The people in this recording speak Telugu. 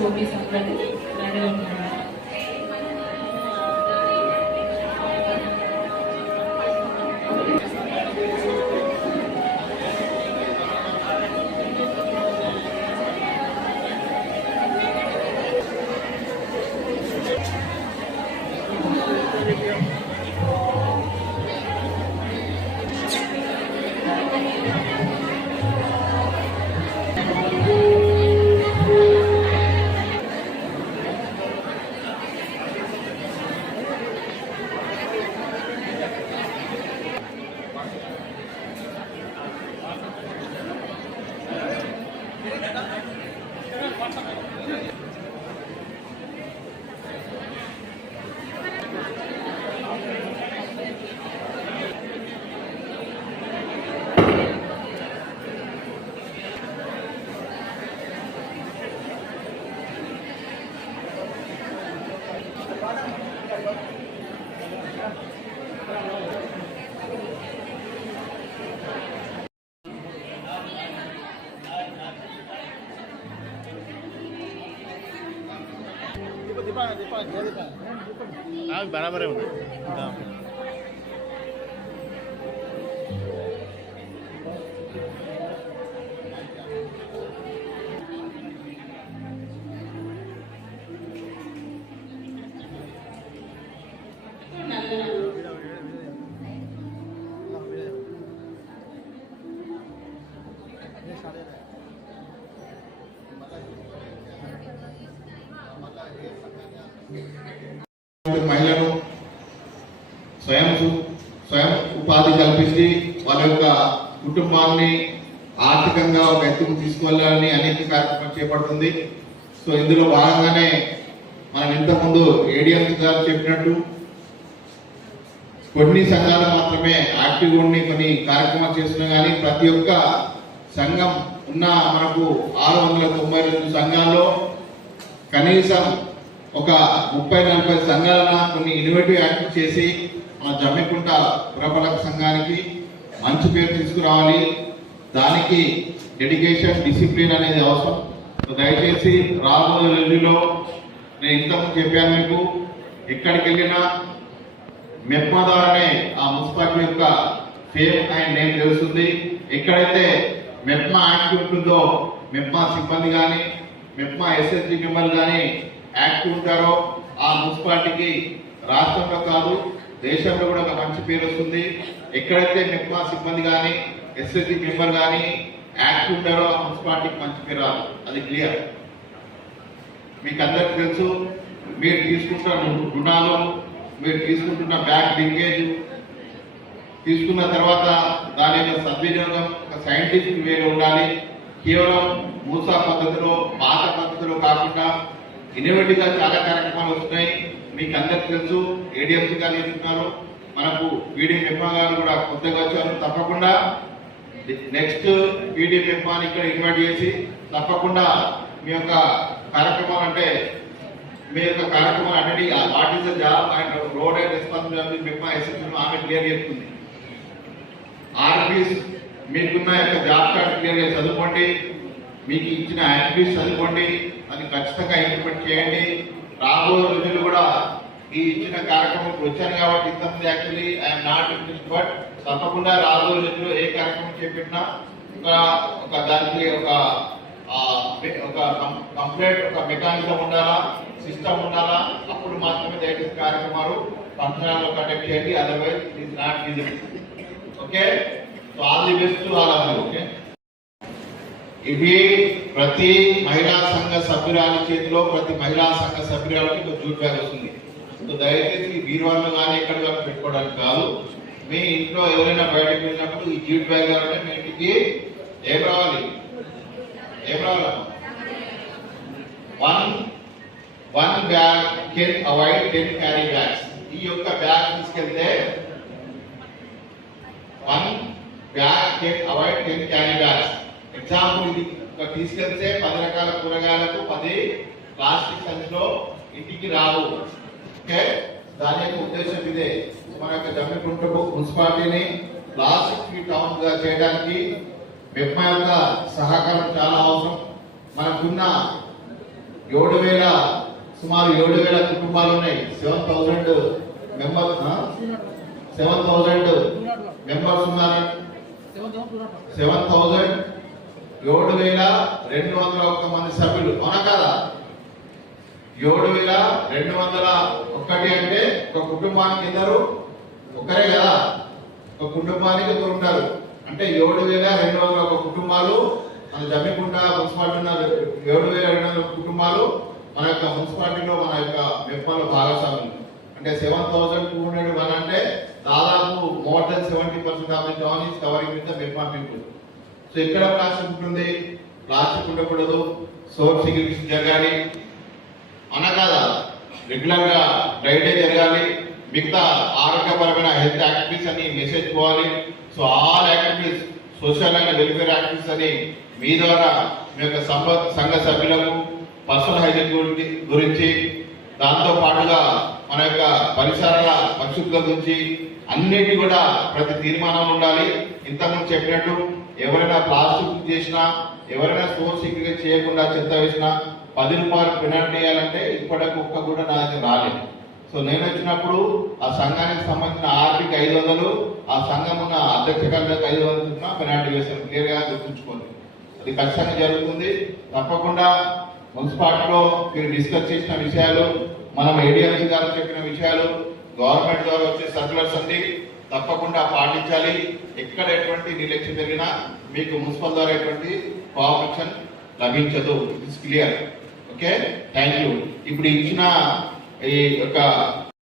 showpiece అన్నది రెడీ అవుతుంది. बराबर है మహిళలు స్వయం ఉపాధి కల్పించి వాళ్ళ యొక్క కుటుంబాన్ని ఆర్థికంగా ఒక ఎత్తుకు తీసుకువెళ్ళాలని అనేక కార్యక్రమాలు చేపడుతుంది. సో ఇందులో భాగంగానే మనం ఇంతకుముందు ఏడిఎం గారు చెప్పినట్టు కొన్ని సంఘాలు మాత్రమే యాక్టివ్ ఉండి కొన్ని కార్యక్రమాలు చేస్తున్నాం. కానీ ప్రతి ఒక్క సంఘం ఉన్న మనకు 692 సంఘాల్లో కనీసం ఒక 30-40 సంఘాలను కొన్ని ఇన్నోవేటివ్ యాక్ట్ చేసి మన జమ్మికుంట పురపాలక సంఘానికి మంచి పేరు తీసుకురావాలి. దానికి డెడికేషన్, డిసిప్లిన్ అనేది అవసరం. దయచేసి రాబోయే రోజుల్లో నేను ఇంతకుముందు చెప్పాను మీకు, ఎక్కడికి వెళ్ళినా మెప్మా ద్వారానే ఆ మున్సిపాలిటీ యొక్క ఫేమ్ అండ్ నేమ్ తెలుస్తుంది. ఎక్కడైతే మెప్మా యాక్ట్ ఉంటుందో మెప్మా సిబ్బంది కానీ మెప్మా ఎస్ఎస్జి మెంబర్లు కానీ యాక్టివ్ ఉంటారో ఆ మున్సిపాలిటీకి రాష్ట్రంలో కాదు దేశంలో కూడా ఒక మంచి పేరు వస్తుంది. ఎక్కడైతే మెప్మా సిబ్బంది కానీ ఎస్ఎస్జి మెంబర్ కానీ యాక్టివ్ ఉంటారో ఆ మున్సిపాలిటీకి మంచి పేరు రాదు. అది క్లియర్. మీకు అందరికీ తెలుసు, మీరు తీసుకుంటున్న రుణాలు, మీరు తీసుకుంటున్న బ్యాంక్ లింకేజ్ తీసుకున్న తర్వాత దాని యొక్క సద్వినియోగం ఒక సైంటిఫిక్ వేలో ఉండాలి. కేవలం మూసా పద్ధతిలో పాత పద్ధతిలో కాకుండా ఇన్నోవేటివ్గా చాలా కార్యక్రమాలు వస్తున్నాయి. మీకు అందరికి తెలుసు, ఏడిఎంసీ గారు చేస్తున్నారు, మనకు పీడీ మెప్మా గారు కూడా కొత్తగా వచ్చారు. తప్పకుండా నెక్స్ట్ పీడీ మెప్మాని ఇక్కడ ఇన్వైట్ చేసి తప్పకుండా మీ యొక్క కార్యక్రమాలు అంటే మీ యొక్క కార్యక్రమాలు అంటే what is the job and road and responsibility MEPMA SSG ఆమె క్లియర్ చేస్తుంది. ఆర్పీస్ మీకున్న యొక్క జాబ్ కార్డ్ క్లియర్గా చదువుకోండి, మీకు ఇచ్చిన యాక్టివిటీస్ చదువుకోండి, అది ఖచ్చితంగా ఇంప్లిమెంట్ చేయండి. రాబోయే రోజులు కూడా ఈ ఇచ్చిన కార్యక్రమం వచ్చాను కాబట్టి ఇంతమంది actually I'm not interest, but తప్పకుండా రాబోయే రోజుల్లో ఏ కార్యక్రమం చేపట్టినా ఒక దానికి ఒక కంప్లీట్ ఒక మెకానిజం ఉండాలా, సిస్టమ్ ఉండాలా. అప్పుడు మాత్రమే దయచేసి కార్యక్రమాలు ఫంక్షనాల్లో కండక్ట్ చేయండి. Otherwise it is not feasible. Okay, so all the best to all of you. Okay, ఇది ప్రతి మహిళా సంఘ సభ్యురాలి చేతిలో ప్రతి మహిళా సంఘ సభ్యురాలకి ఒక జూట్ బ్యాగ్ వస్తుంది. సో దయచేసి బీరువాళ్ళు కానీ ఎక్కడ కానీ పెట్టుకోవడానికి కాదు. మీ ఇంట్లో ఎవరైనా బయటకు వెళ్ళినప్పుడు ఈ జూట్ బ్యాగ్ అంటే మీ ఇంటికి ఏం రావాలి, one bag can avoid 10 carry bags. ఈ యొక్క బ్యాగ్ తీసుకెళ్తే 1 bag can avoid 10 carry bags. Example, ఇది తీసుకెళ్తే 10 రకాల కూరగాయలకు 10 ప్లాస్టిక్ సంచిలో ఇంటికి రావు. ఓకే, దాని యొక్క ఉద్దేశం ఇదే. మన యొక్క జమ్మికుంట మున్సిపాలిటీని ప్లాస్టిక్ ఫ్రీ టౌన్ గా చేయడానికి మెప్మా యొక్క సహకారం చాలా అవసరం. మనకున్న 7,000 సుమారు 7,000 కుటుంబాలు ఉన్నాయి. 7,000 మెంబర్స్ 7,000 మెంబర్స్ ఉన్నారు. 7,201 మంది సభ్యులు, అవునా కదా? 7,201 అంటే ఒక కుటుంబానికి ఇద్దరు ఒకరే కదా, ఒక కుటుంబానికి ఇద్దరు ఉంటారు. అంటే 7,201 కుటుంబాలు మన జమ్మికుంట మున్సిపాలిటీ ఉన్న 7,200 కుటుంబాలు మన యొక్క మున్సిపాలిటీలో మన యొక్క మెప్పలో భాగస్వాములు. అంటే 7,201 అంటే దాదాపు more than 70% of the town is covering with the MEPMA people. So ఇక్కడ ప్లాస్టిక్ ఉంటుంది, ప్లాస్టిక్ ఉండకూడదు, సోప్ సిగ్నేచర్ జరగాలి, అనా కాదా? రెగ్యులర్ గా డ్రైడే జరగాలి, మిగతా ఆరోగ్యపరమైన హెల్త్ యాక్టివిటీస్ అని మెసేజ్ పోవాలి. So all activities, social and welfare activities అని మీ ద్వారా మీ యొక్క సంఘ సభ్యులకు పర్సనల్ హైజీన్ గురించి, దాంతో పాటుగా మన యొక్క పరిసరాల పరిశుభ్రత గురించి అన్నిటి కూడా ప్రతి తీర్మానం ఉండాలి. ఇంతకుముందు చెప్పినట్టు ఎవరైనా ప్లాస్టిక్ చేసినా, ఎవరైనా స్టోర్ సిగ్నేచర్ చేయకుండా చెత్త వేసినా 10 రూపాయలు పెనాల్టీ వేయాలంటే ఇప్పటికి ఒక్క కూడా నా దగ్గర రాలేదు. సో నేను వచ్చినప్పుడు ఆ సంఘానికి సంబంధించిన ఆర్టీకి 500, ఆ సంఘం ఉన్న అధ్యక్ష కార్యాలకు 500 పెనాల్టీ వేశాను. క్లియర్ గా గుర్తుంచుకోండి, అది ఖచ్చితంగా జరుగుతుంది. తప్పకుండా మున్సిపాలిటీలో మీరు డిస్కస్ చేసిన విషయాలు, మనం ఏడీఎంసీ గారు చెప్పిన విషయాలు, గవర్నమెంట్ ద్వారా వచ్చే సర్కులర్స్ అన్ని తప్పకుండా పాటించాలి. ఎక్కడ ఎటువంటి నిర్లక్ష్యం జరిగినా మీకు మున్సిపల్ ద్వారా ఎటువంటి కోఆపరేషన్ లభించదు. It's clear. Okay, thank you. ఇప్పుడు ఇచ్చిన ఈ యొక్క